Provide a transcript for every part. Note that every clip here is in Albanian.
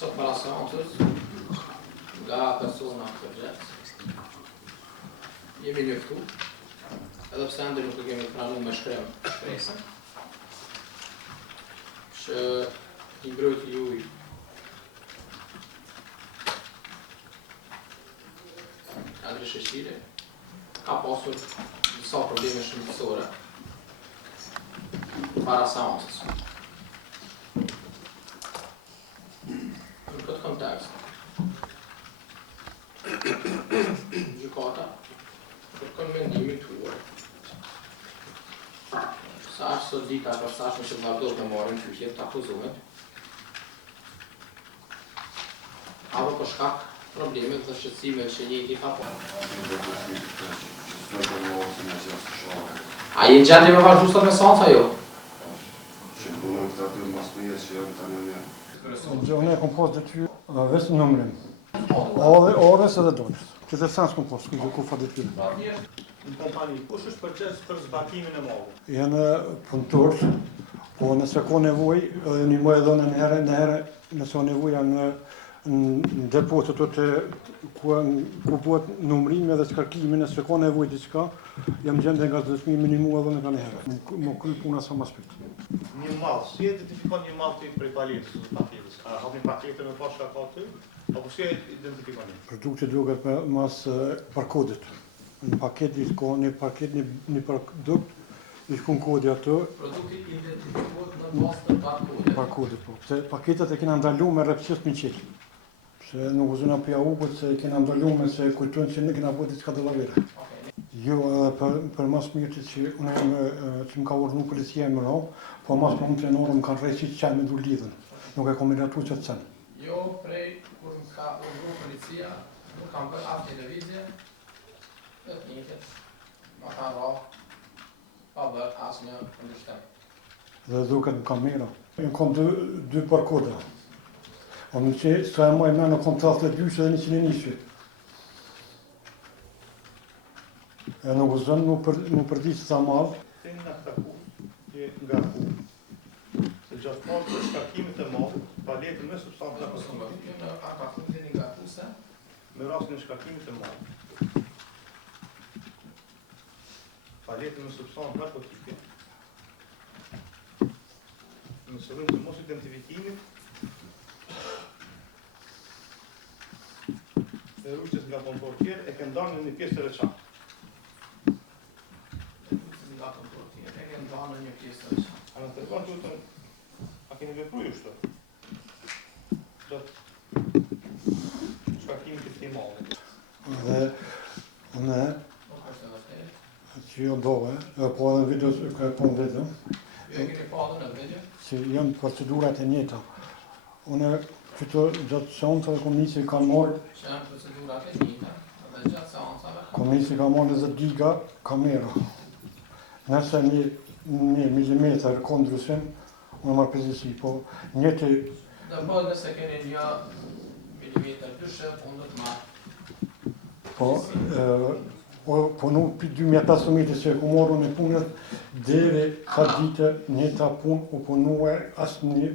sot para seancës nga persona përgjithës. Jemi njoftu, edhe pse ende nuk e kemi pranuar me shpresën, që i mbrojtja juaj Andri Sheshiri ka pasur disa probleme shëndetësore para seancës. Në këtë kontekst, gjykata kërkon mendimin tuaj. Sa është sot dita e përshtatshme që vazhdon të marrin pyetje të akuzuarit, apo për shkak probleme dhe shqetësime që njëjti ka pasur. A je në gjendje me vazhdu sot me seanca jo? Unë e kom pas detyrë vetëm numrin. Orës edhe dorës. Këtë sens kom pas, kjo ku fa detyrë. Në kompani, kush është përgjegjës për zbatimin e mallit? Janë punëtor, po nëse ka nevojë, edhe një muaj edhe në herë, nëse ka nevojë janë në depotet të ku bëhet numrimi edhe skarkimi, nëse ka nevojë diçka, jam gjendje nga zëtëmi minimu edhe në kanë herë. Më kry puna sa më shpejt. Një mall, si e identifikon një mall të prej paletës ose paketës? A hapni paketën me pashka ka aty? Apo si e identifikoni? Produkti duket mas barkodit. Në paketë ka një paket, një produkt, i shkon kodi atë. Produkti identifikohet në bazë të barkodit. Barkodit, po. Se paketet e kena ndaluar me rrepsisht 100. Se nuk uzuna për jaubët se kena ndaluar se kujtojnë që ne kena bëjt diçka dallavere. Jo, për mas mirë që unë që më ka urdhëruar policia më rrallë, po mas për unë trenorë më kanë rrejtë që qenë me du lidhën. Nuk e kom miratu që të cenë. Jo, prej kur më ka urdhëruar policia, nuk kam bërë atë televizje, dhe të njëjtët, ma kanë rrallë, pa bërë asë një kundërshtim. Dhe duket në kamera. Unë kom dy barkoda. O më që sa e maj me në kom 32 dhe 120. E nuk zënë mu përdi që sa malë. Teni nga taku, që nga ku, se gjatë malë të shkarkimit e malë, paletën me substancë narkotike. Në akaku teni nga ku se? Me rastin e shkarkimit e malë. Paletën me substancë narkotike. Në qëllim të mos identifikimit, e rrugës nga punëtor tjerë e ke ndarë në një pjesë të veçantë. Nga punëtor tjerë, e ke ndarë në një pjesë të veçantë. A në të rrugën tutën, a keni vepruar shtë? Gjatë shkarkimit të këtij malli. Dhe unë që jo dove, po edhe në video ka po në video. Jo e keni pa në video? Që janë procedurat e njëta. Unë këto gjatë seancave komisi ka marrë. Që janë procedurat e njëta, dhe gjatë seancave. Komisi ka marrë 20 giga kamera. Nëse një milimetër kondrusim, unë marrë përgjithësi, po njëti... Dhe po nëse keni një milimetër dyshe, unë do të marrë. Po nuk për 2015 që e ku morru në punët, deri ka dite njëta punë u punue asë një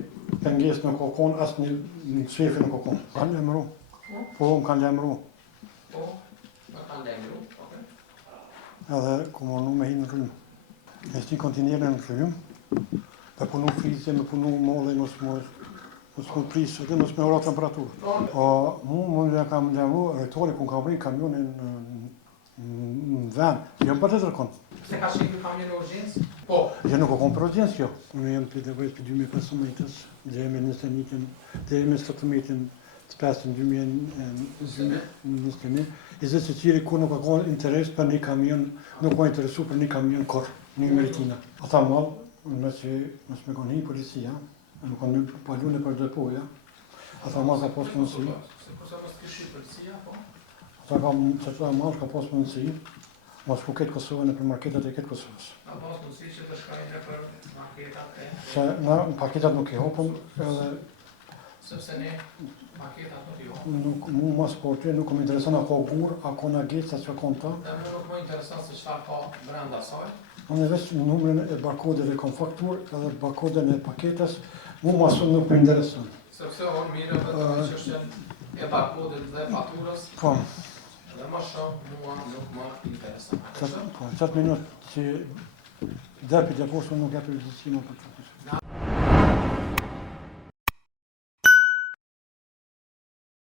penges në kokon, asë një shefi në kokon. Kanë lemru. Po, më kanë lemru. Po, më kanë lemru, okej. Edhe ku mornu me hi në rrymë. E shti kontinerën në rrymë, dhe punu frizje, me punu molle, mos më prisë, edhe mos me ora temperaturë. Mu në kam lemru, rektori ku kam rri kamionin në vend, jam për të tërkon. Se ka shikë kamionin në urgjensë? Po. Jo nuk o kom për urgjensë, jo. Unë jam për të vejtë për 2015, dhe jemi 21, dhe jemi 17 të 5 në 2021, i zë që qiri kur nuk ka interes për një kamion, nuk ka interesu për një kamion kor, një meritina. Ata malë, nëse me konë hi policia, nuk ka një palune për depoja, ata malë ka posë mundësi. Se kurse mos këshi policia, po? Ata ka malë ka posë mundësi, mos ku ketë Kosovën e për marketat e ketë Kosovës. Ka posë mundësi që të shkajnë e për marketat e... Se na paketat nuk e hopëm, edhe... Sepse ne paketat nuk i hopëm. Mu mas porti nuk më intereson ako gur, ako në gjeca që kon ta. Dhe mu nuk më intereson se çfarë ka brenda saj. Unë veç numrin e barkodeve kom faktur, edhe barkodën e paketes, mu mas nuk më intereson. Sepse unë mirë vetëm çështjen e barkodit dhe faturës Po, dhe më shumë mua nuk më intereson. qatë minutë që depi dhe posë nuk e për gjithësima për të.